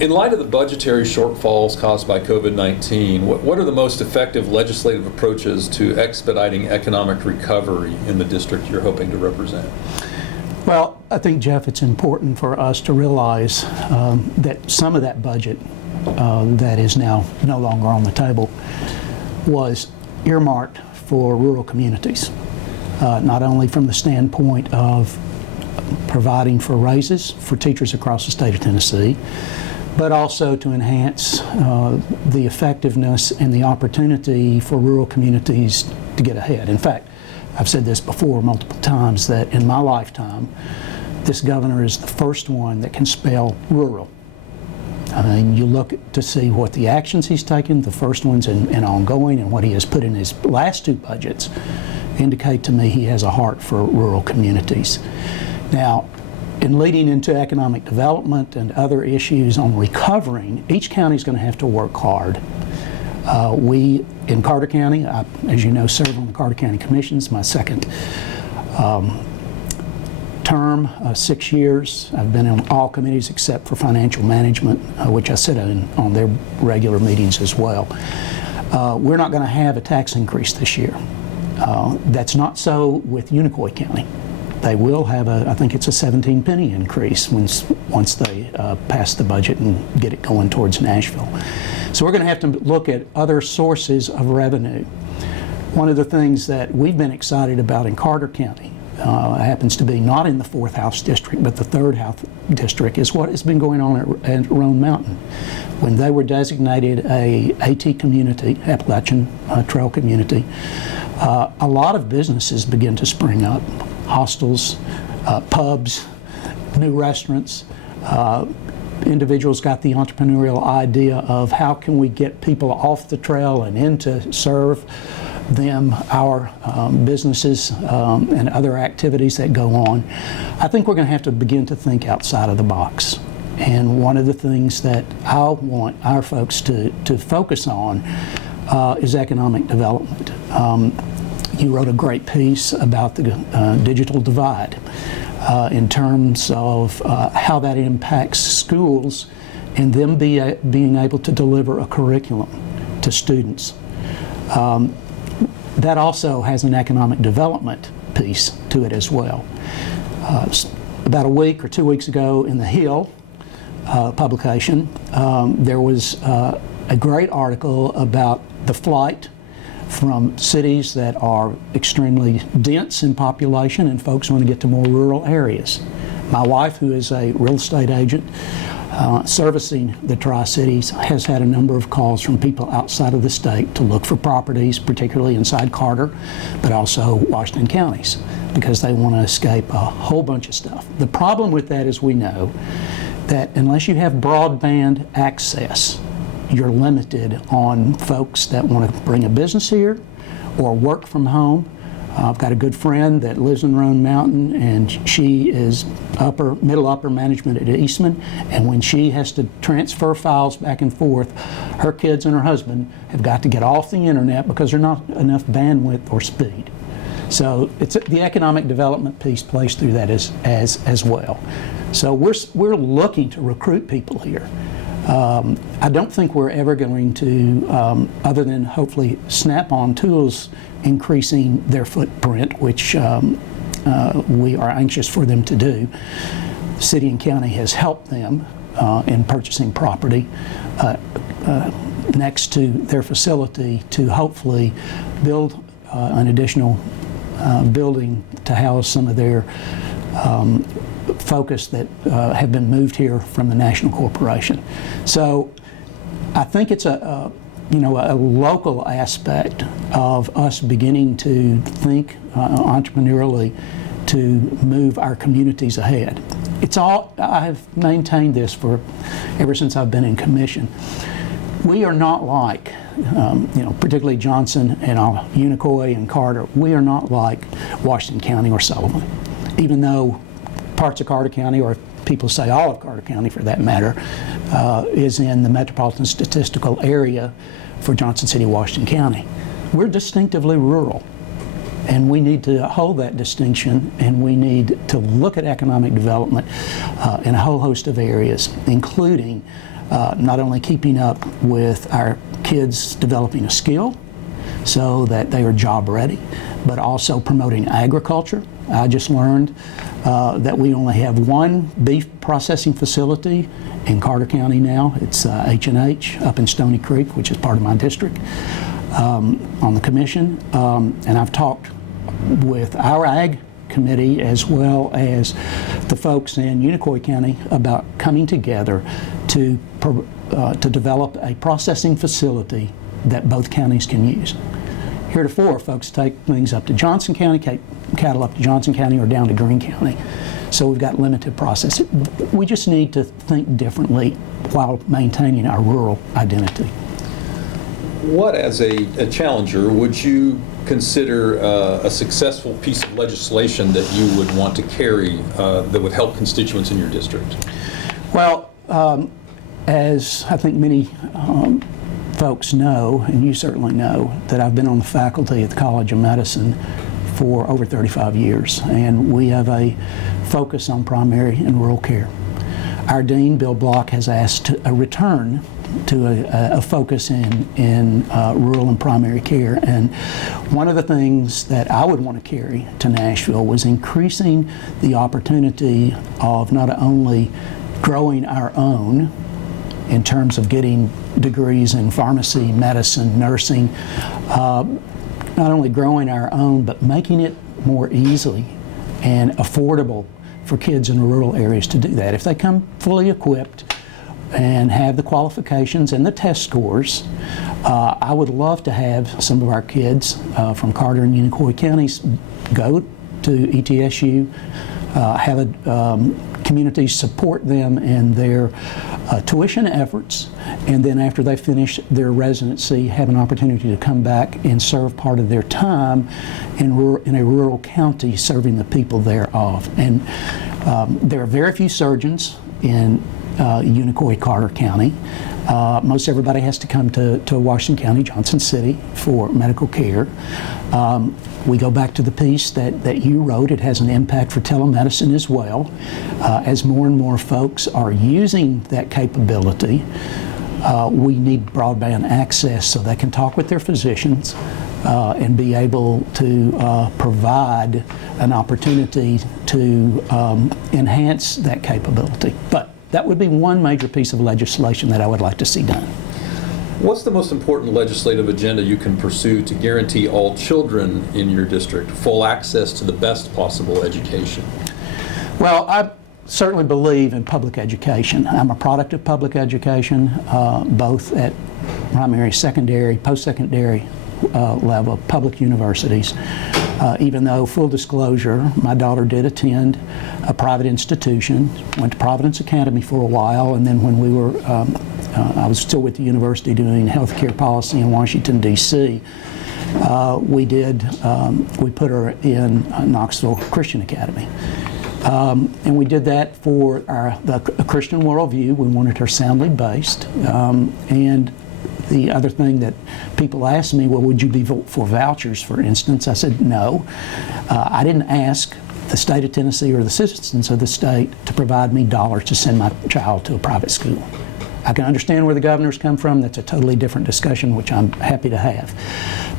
In light of the budgetary shortfalls caused by COVID-19, what are the most effective legislative approaches to expediting economic recovery in the district you're hoping to represent? Well, I think, Jeff, it's important for us to realize that some of that budget that is now no longer on the table was earmarked for rural communities, not only from the standpoint of providing for raises for teachers across the state of Tennessee, but also to enhance the effectiveness and the opportunity for rural communities to get ahead. In fact, I've said this before multiple times, that in my lifetime, this governor is the first one that can spell rural. I mean, you look to see what the actions he's taken, the first ones and ongoing, and what he has put in his last two budgets indicate to me he has a heart for rural communities. Now, in leading into economic development and other issues on recovering, each county is going to have to work hard. We, in Carter County, I, as you know, serve on the Carter County Commissions, my second term, 6 years. I've been on all committees except for financial management, which I sit on their regular meetings as well. We're not going to have a tax increase this year. That's not so with Unicoi County. They will have I think it's a 17 penny increase once they pass the budget and get it going towards Nashville. So we're going to have to look at other sources of revenue. One of the things that we've been excited about in Carter County, happens to be not in the 4th House District, but the 3rd House District, is what has been going on at Roan Mountain. When they were designated a AT community, Appalachian Trail community, a lot of businesses began to spring up. Hostels, pubs, new restaurants. Individuals got the entrepreneurial idea of how can we get people off the trail and in to serve them, our businesses and other activities that go on. I think we're going to have to begin to think outside of the box. And one of the things that I want our folks to focus on is economic development. You wrote a great piece about the digital divide in terms of how that impacts schools and them being able to deliver a curriculum to students. That also has an economic development piece to it as well. About a week or 2 weeks ago in the Hill publication, there was a great article about the flight from cities that are extremely dense in population and folks want to get to more rural areas. My wife, who is a real estate agent servicing the Tri-Cities, has had a number of calls from people outside of the state to look for properties, particularly inside Carter, but also Washington counties, because they want to escape a whole bunch of stuff. The problem with that is we know that unless you have broadband access, you're limited on folks that want to bring a business here or work from home. I've got a good friend that lives in Roan Mountain, and she is middle upper management at Eastman, and when she has to transfer files back and forth, her kids and her husband have got to get off the internet because there's not enough bandwidth or speed. So the economic development piece plays through that as well. So we're looking to recruit people here. I don't think we're ever going to, other than hopefully Snap-on Tools increasing their footprint, which we are anxious for them to do. The city and county has helped them in purchasing property next to their facility to hopefully build an additional building to house some of their focus that have been moved here from the national corporation. So I think it's a local aspect of us beginning to think entrepreneurially to move our communities ahead. I have maintained this ever since I've been in commission. We are not like, particularly Johnson and Unicoi and Carter, we are not like Washington County or Sullivan, even though parts of Carter County, or people say all of Carter County for that matter, is in the metropolitan statistical area for Johnson City, Washington County. We're distinctively rural, and we need to hold that distinction, and we need to look at economic development in a whole host of areas, including not only keeping up with our kids developing a skill so that they are job ready, but also promoting agriculture. I just learned that we only have one beef processing facility in Carter County now. It's H&H up in Stony Creek, which is part of my district, on the commission. And I've talked with our ag committee as well as the folks in Unicoi County about coming together to develop a processing facility that both counties can use. Heretofore, folks take things up to Johnson County, cattle up to Johnson County or down to Greene County. So we've got limited process. We just need to think differently while maintaining our rural identity. What, as a challenger, would you consider a successful piece of legislation that you would want to carry that would help constituents in your district? Well, as I think many folks know, and you certainly know, that I've been on the faculty at the College of Medicine for over 35 years, and we have a focus on primary and rural care. Our dean, Bill Block, has asked a return to a focus in rural and primary care, and one of the things that I would want to carry to Nashville was increasing the opportunity of not only growing our own in terms of getting degrees in pharmacy, medicine, nursing, not only growing our own, but making it more easily and affordable for kids in rural areas to do that. If they come fully equipped and have the qualifications and the test scores, I would love to have some of our kids from Carter and Unicoi counties go to ETSU, have communities support them in their tuition efforts, and then after they finish their residency, have an opportunity to come back and serve part of their time in a rural county serving the people thereof. And there are very few surgeons in Unicoi Carter County. Most everybody has to come to Washington County, Johnson City for medical care. We go back to the piece that you wrote. It has an impact for telemedicine as well. As more and more folks are using that capability, we need broadband access so they can talk with their physicians and be able to provide an opportunity to enhance that capability. But that would be one major piece of legislation that I would like to see done. What's the most important legislative agenda you can pursue to guarantee all children in your district full access to the best possible education? Well, I certainly believe in public education. I'm a product of public education, both at primary, secondary, post-secondary level, public universities. Even though, full disclosure, my daughter did attend a private institution, went to Providence Academy for a while, and then when we were, I was still with the university doing healthcare policy in Washington, D.C., we put her in Knoxville Christian Academy. And we did that for the Christian worldview. We wanted her soundly based. And the other thing that people ask me, well, would you be for vouchers, for instance? I said, no. I didn't ask the state of Tennessee or the citizens of the state to provide me dollars to send my child to a private school. I can understand where the governors come from. That's a totally different discussion, which I'm happy to have.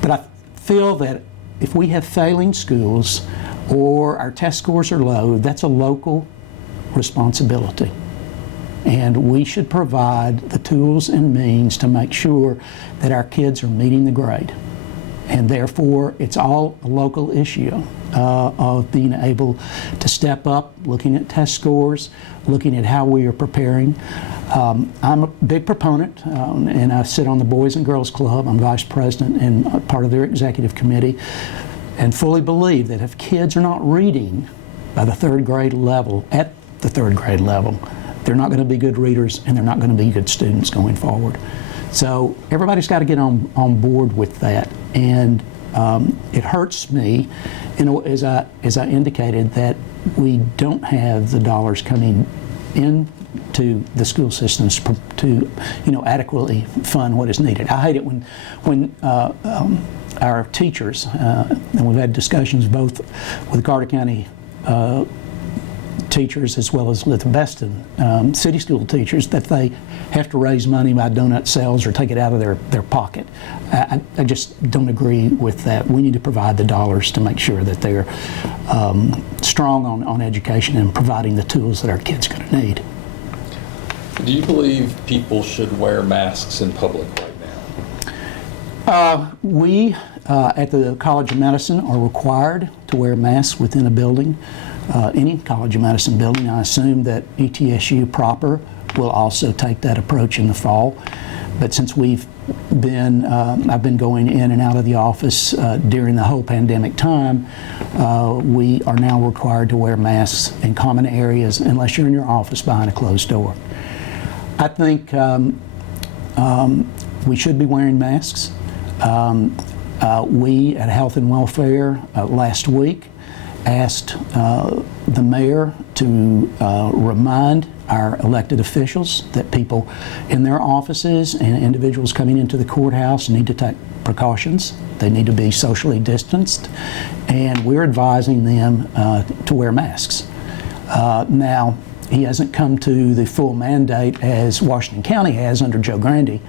But I feel that if we have failing schools or our test scores are low, that's a local responsibility. And we should provide the tools and means to make sure that our kids are meeting the grade. And therefore, it's all a local issue of being able to step up, looking at test scores, looking at how we are preparing. I'm a big proponent, and I sit on the Boys and Girls Club. I'm vice president and part of their executive committee, and fully believe that if kids are not reading by the third grade level, at the third grade level, they're not going to be good readers and they're not going to be good students going forward. So everybody's got to get on board with that. And it hurts me, as I indicated, that we don't have the dollars coming into the school systems to adequately fund what is needed. I hate it when our teachers, and we've had discussions both with Carter County teachers as well as Littleton city school teachers that they have to raise money by donut sales or take it out of their pocket. I just don't agree with that. We need to provide the dollars to make sure that they're strong on education and providing the tools that our kids are going to need. Do you believe people should wear masks in public right now? We at the College of Medicine are required to wear masks within a building, any College of Medicine building. I assume that ETSU proper will also take that approach in the fall. But since I've been going in and out of the office during the whole pandemic time, we are now required to wear masks in common areas unless you're in your office behind a closed door. I think we should be wearing masks. We at Health and Welfare last week asked the mayor to remind our elected officials that people in their offices and individuals coming into the courthouse need to take precautions. They need to be socially distanced, and we're advising them to wear masks. Now, he hasn't come to the full mandate as Washington County has under Joe Grandy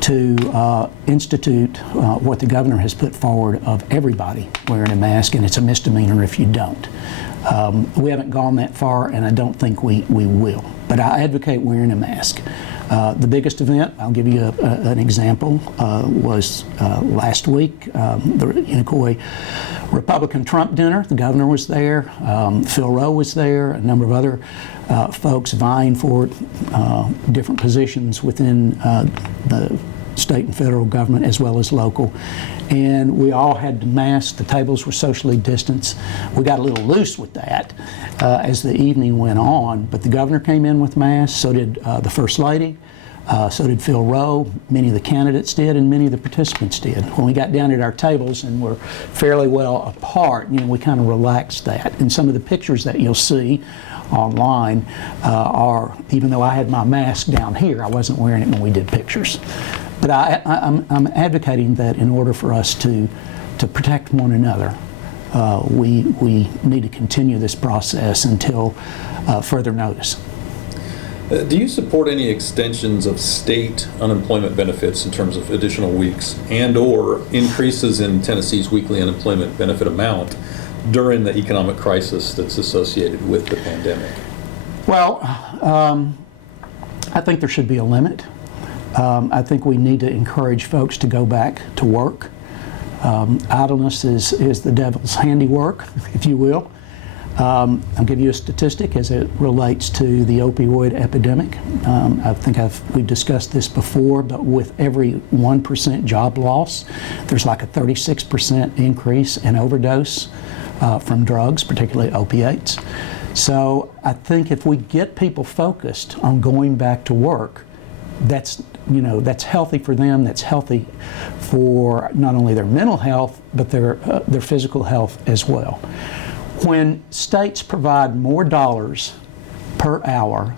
to institute what the governor has put forward of everybody wearing a mask, and it's a misdemeanor if you don't. We haven't gone that far, and I don't think we will. But I advocate wearing a mask. The biggest event, I'll give you an example, was last week, the Unicoi Republican Trump dinner. The governor was there, Phil Rowe was there, a number of other folks vying for different positions within the state and federal government as well as local. And we all had masks. The tables were socially distanced. We got a little loose with that as the evening went on, but the governor came in with masks, so did the First Lady, so did Phil Rowe, many of the candidates did, and many of the participants did. When we got down at our tables and were fairly well apart, we kind of relaxed that. And some of the pictures that you'll see online are, even though I had my mask down here, I wasn't wearing it when we did pictures. But I'm advocating that in order for us to protect one another, we need to continue this process until further notice. Do you support any extensions of state unemployment benefits in terms of additional weeks and/or increases in Tennessee's weekly unemployment benefit amount during the economic crisis that's associated with the pandemic? Well, I think there should be a limit. I think we need to encourage folks to go back to work. Idleness is the devil's handiwork, if you will. I'll give you a statistic as it relates to the opioid epidemic. I think we've discussed this before, but with every 1% job loss, there's like a 36% increase in overdose from drugs, particularly opiates. So I think if we get people focused on going back to work, that's healthy for them, that's healthy for not only their mental health, but their physical health as well. When states provide more dollars per hour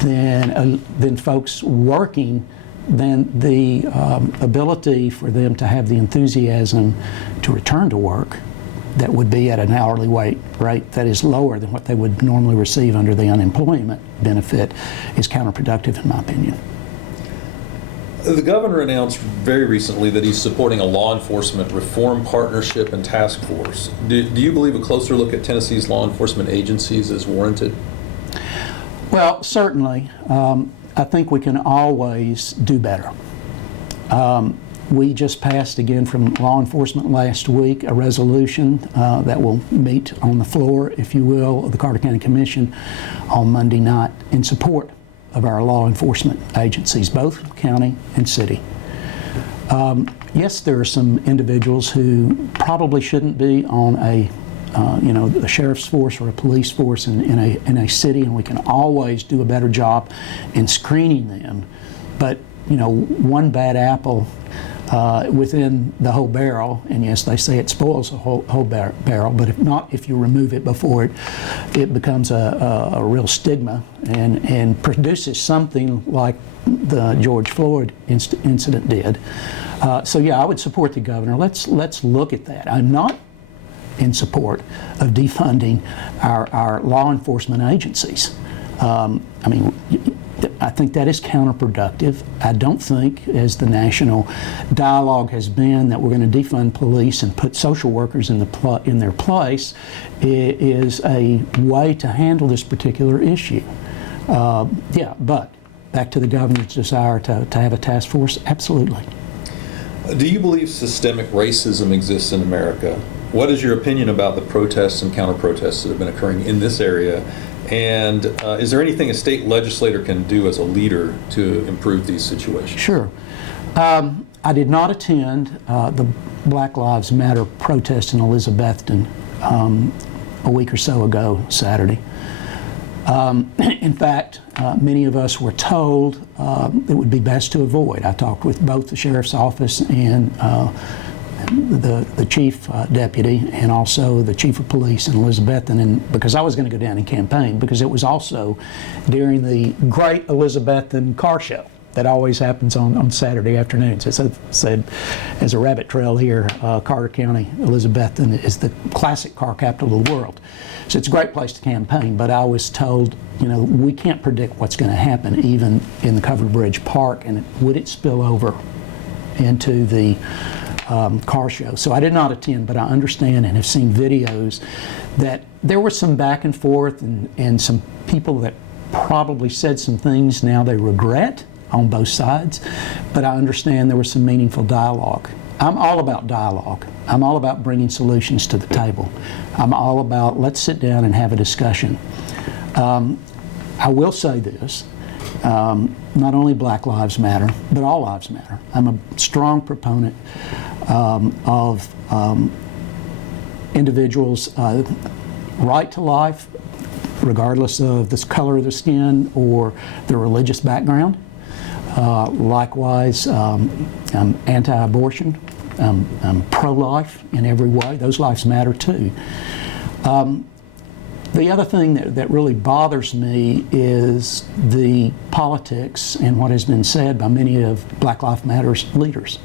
than folks working, then the ability for them to have the enthusiasm to return to work that would be at an hourly rate that is lower than what they would normally receive under the unemployment benefit is counterproductive, in my opinion. The governor announced very recently that he's supporting a law enforcement reform partnership and task force. Do you believe a closer look at Tennessee's law enforcement agencies is warranted? Well, certainly. I think we can always do better. We just passed again from law enforcement last week a resolution that will meet on the floor, if you will, of the Carter County Commission on Monday night in support of our law enforcement agencies, both county and city. Yes, there are some individuals who probably shouldn't be on a sheriff's force or a police force in a city, and we can always do a better job in screening them. But one bad apple within the whole barrel, and yes, they say it spoils the whole barrel, but if you remove it before it becomes a real stigma and produces something like the George Floyd incident did. So yeah, I would support the governor. Let's look at that. I'm not in support of defunding our law enforcement agencies. I mean, I think that is counterproductive. I don't think, as the national dialogue has been, that we're going to defund police and put social workers in their place is a way to handle this particular issue. Yeah, but back to the governor's desire to have a task force, absolutely. Do you believe systemic racism exists in America? What is your opinion about the protests and counter-protests that have been occurring in this area? And is there anything a state legislator can do as a leader to improve these situations? Sure. I did not attend the Black Lives Matter protest in Elizabethton a week or so ago Saturday. In fact, many of us were told it would be best to avoid. I talked with both the sheriff's office and the chief deputy and also the chief of police in Elizabethton, and because I was going to go down and campaign, because it was also during the great Elizabethton car show that always happens on Saturday afternoons. As I said, as a rabbit trail here, Carter County, Elizabethton is the classic car capital of the world. So it's a great place to campaign, but I was told, you know, we can't predict what's going to happen even in the Covered Bridge Park, and would it spill over into the car show. So I did not attend, but I understand and have seen videos that there was some back and forth and some people that probably said some things now they regret on both sides, but I understand there was some meaningful dialogue. I'm all about dialogue. I'm all about bringing solutions to the table. I'm all about let's sit down and have a discussion. I will say this, not only Black Lives Matter, but all lives matter. I'm a strong proponent of individuals' right to life, regardless of the color of their skin or their religious background. Likewise, I'm anti-abortion. I'm pro-life in every way. Those lives matter too. The other thing that really bothers me is the politics and what has been said by many of Black Lives Matter's leaders.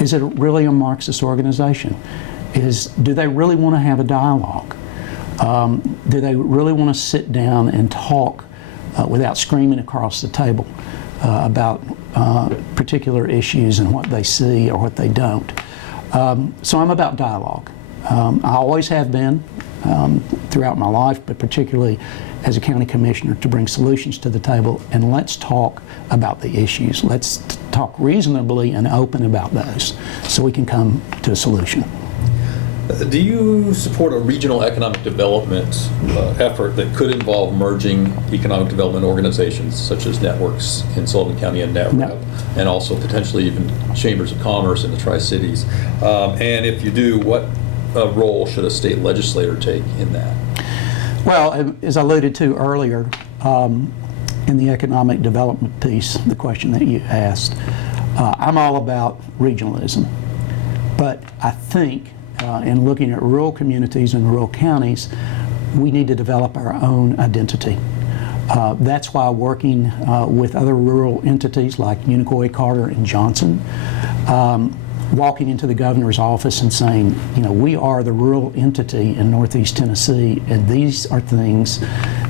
Is it really a Marxist organization? Do they really want to have a dialogue? Do they really want to sit down and talk without screaming across the table about particular issues and what they see or what they don't? So I'm about dialogue. I always have been throughout my life, but particularly as a county commissioner, to bring solutions to the table, and let's talk about the issues. Let's talk reasonably and open about those so we can come to a solution. Do you support a regional economic development effort that could involve merging economic development organizations such as networks in Sullivan County and NetRep, No. and also potentially even chambers of commerce in the Tri-Cities? And if you do, what role should a state legislator take in that? Well, as I alluded to earlier, in the economic development piece, the question that you asked, I'm all about regionalism. But I think in looking at rural communities and rural counties, we need to develop our own identity. That's why working with other rural entities like Unicoi, Carter, and Johnson, walking into the governor's office and saying, you know, we are the rural entity in Northeast Tennessee, and these are things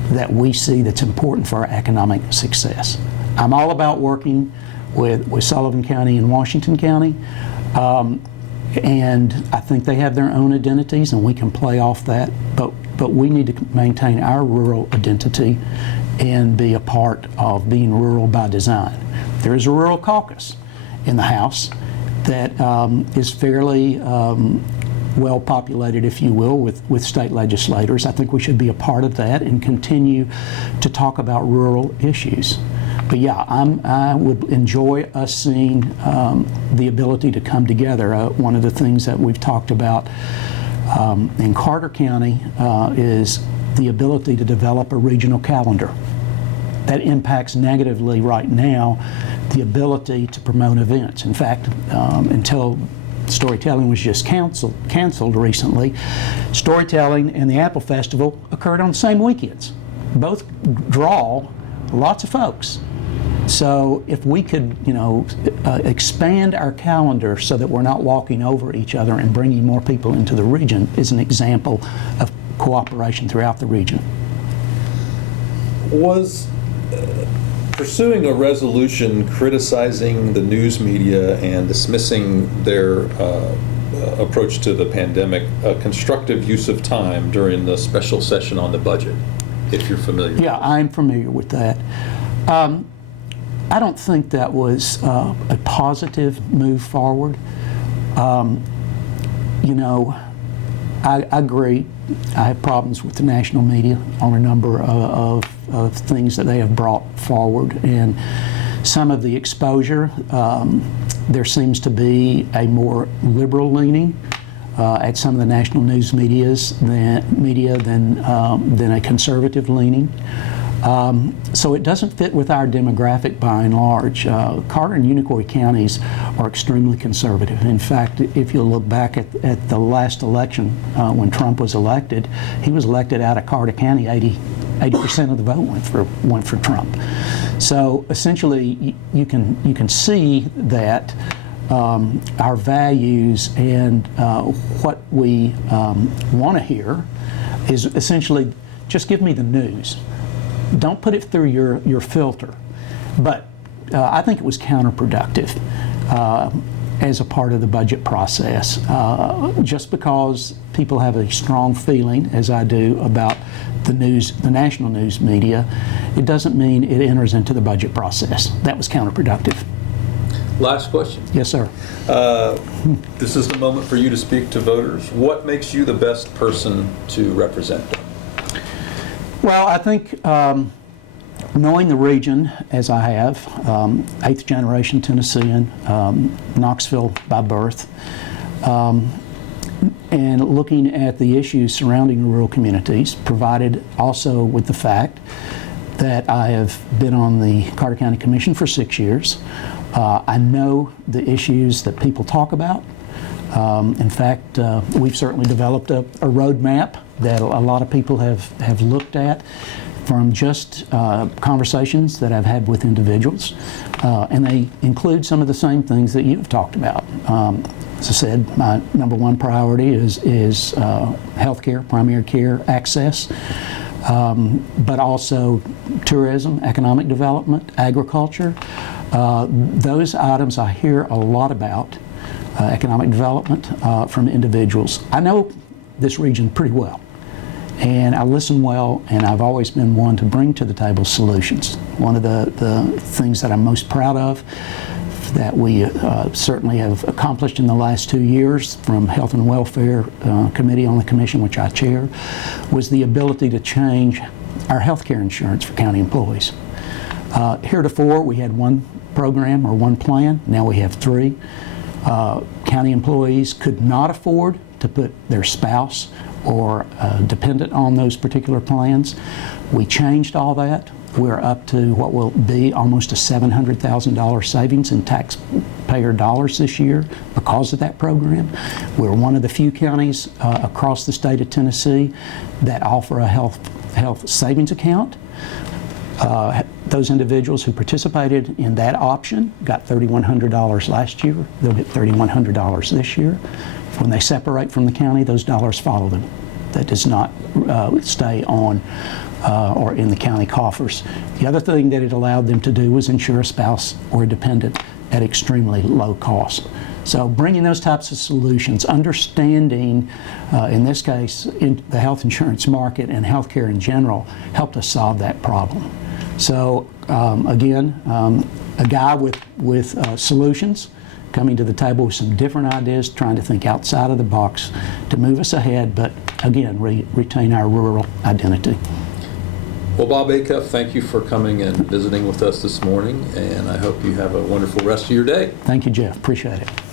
that we see that's important for our economic success. I'm all about working with Sullivan County and Washington County, and I think they have their own identities and we can play off that, but we need to maintain our rural identity and be a part of being rural by design. There is a rural caucus in the House that is fairly well populated, if you will, with state legislators. I think we should be a part of that and continue to talk about rural issues. But yeah, I would enjoy us seeing the ability to come together. One of the things that we've talked about in Carter County is the ability to develop a regional calendar. That impacts negatively right now the ability to promote events. In fact, until storytelling was just canceled recently, storytelling and the Apple Festival occurred on the same weekends. Both draw lots of folks. So if we could, expand our calendar so that we're not walking over each other and bringing more people into the region is an example of cooperation throughout the region. Was pursuing a resolution criticizing the news media and dismissing their approach to the pandemic a constructive use of time during the special session on the budget, if you're familiar? Yeah, I'm familiar with that. I don't think that was a positive move forward. I agree. I have problems with the national media on a number of things that they have brought forward, and some of the exposure. There seems to be a more liberal leaning at some of the national news media than a conservative leaning. So it doesn't fit with our demographic by and large. Carter and Unicoi counties are extremely conservative. In fact, if you look back at the last election when Trump was elected, he was elected out of Carter County, 80% of the vote went for Trump. So essentially, you can see that our values and what we want to hear is essentially just give me the news. Don't put it through your filter. But I think it was counterproductive as a part of the budget process. Just because people have a strong feeling, as I do, about the national news media, it doesn't mean it enters into the budget process. That was counterproductive. Last question. Yes, sir. This is the moment for you to speak to voters. What makes you the best person to represent them? Well, I think knowing the region as I have, 8th generation Tennessean, Knoxville by birth, and looking at the issues surrounding rural communities, provided also with the fact that I have been on the Carter County Commission for 6 years. I know the issues that people talk about. In fact, we've certainly developed a roadmap that a lot of people have looked at from just conversations that I've had with individuals, and they include some of the same things that you've talked about. As I said, my number one priority is health care, primary care access, but also tourism, economic development, agriculture. Those items I hear a lot about. Economic development from individuals. I know this region pretty well, and I listen well, and I've always been one to bring to the table solutions. One of the things that I'm most proud of that we certainly have accomplished in the last 2 years from Health and Welfare Committee on the Commission, which I chair, was the ability to change our health care insurance for county employees. Heretofore, we had one program or one plan. Now we have 3. County employees could not afford to put their spouse or dependent on those particular plans. We changed all that. We're up to what will be almost a $700,000 savings in taxpayer dollars this year because of that program. We're one of the few counties across the state of Tennessee that offer a health savings account. Those individuals who participated in that option got $3,100 last year. They'll get $3,100 this year. When they separate from the county, those dollars follow them. That does not stay on or in the county coffers. The other thing that it allowed them to do was insure a spouse or a dependent at extremely low cost. So bringing those types of solutions, understanding, in this case, in the health insurance market and healthcare in general, helped us solve that problem. So again, a guy with solutions, coming to the table with some different ideas, trying to think outside of the box to move us ahead, but again, retain our rural identity. Well, Bob Acuff, thank you for coming and visiting with us this morning, and I hope you have a wonderful rest of your day. Thank you, Jeff. Appreciate it.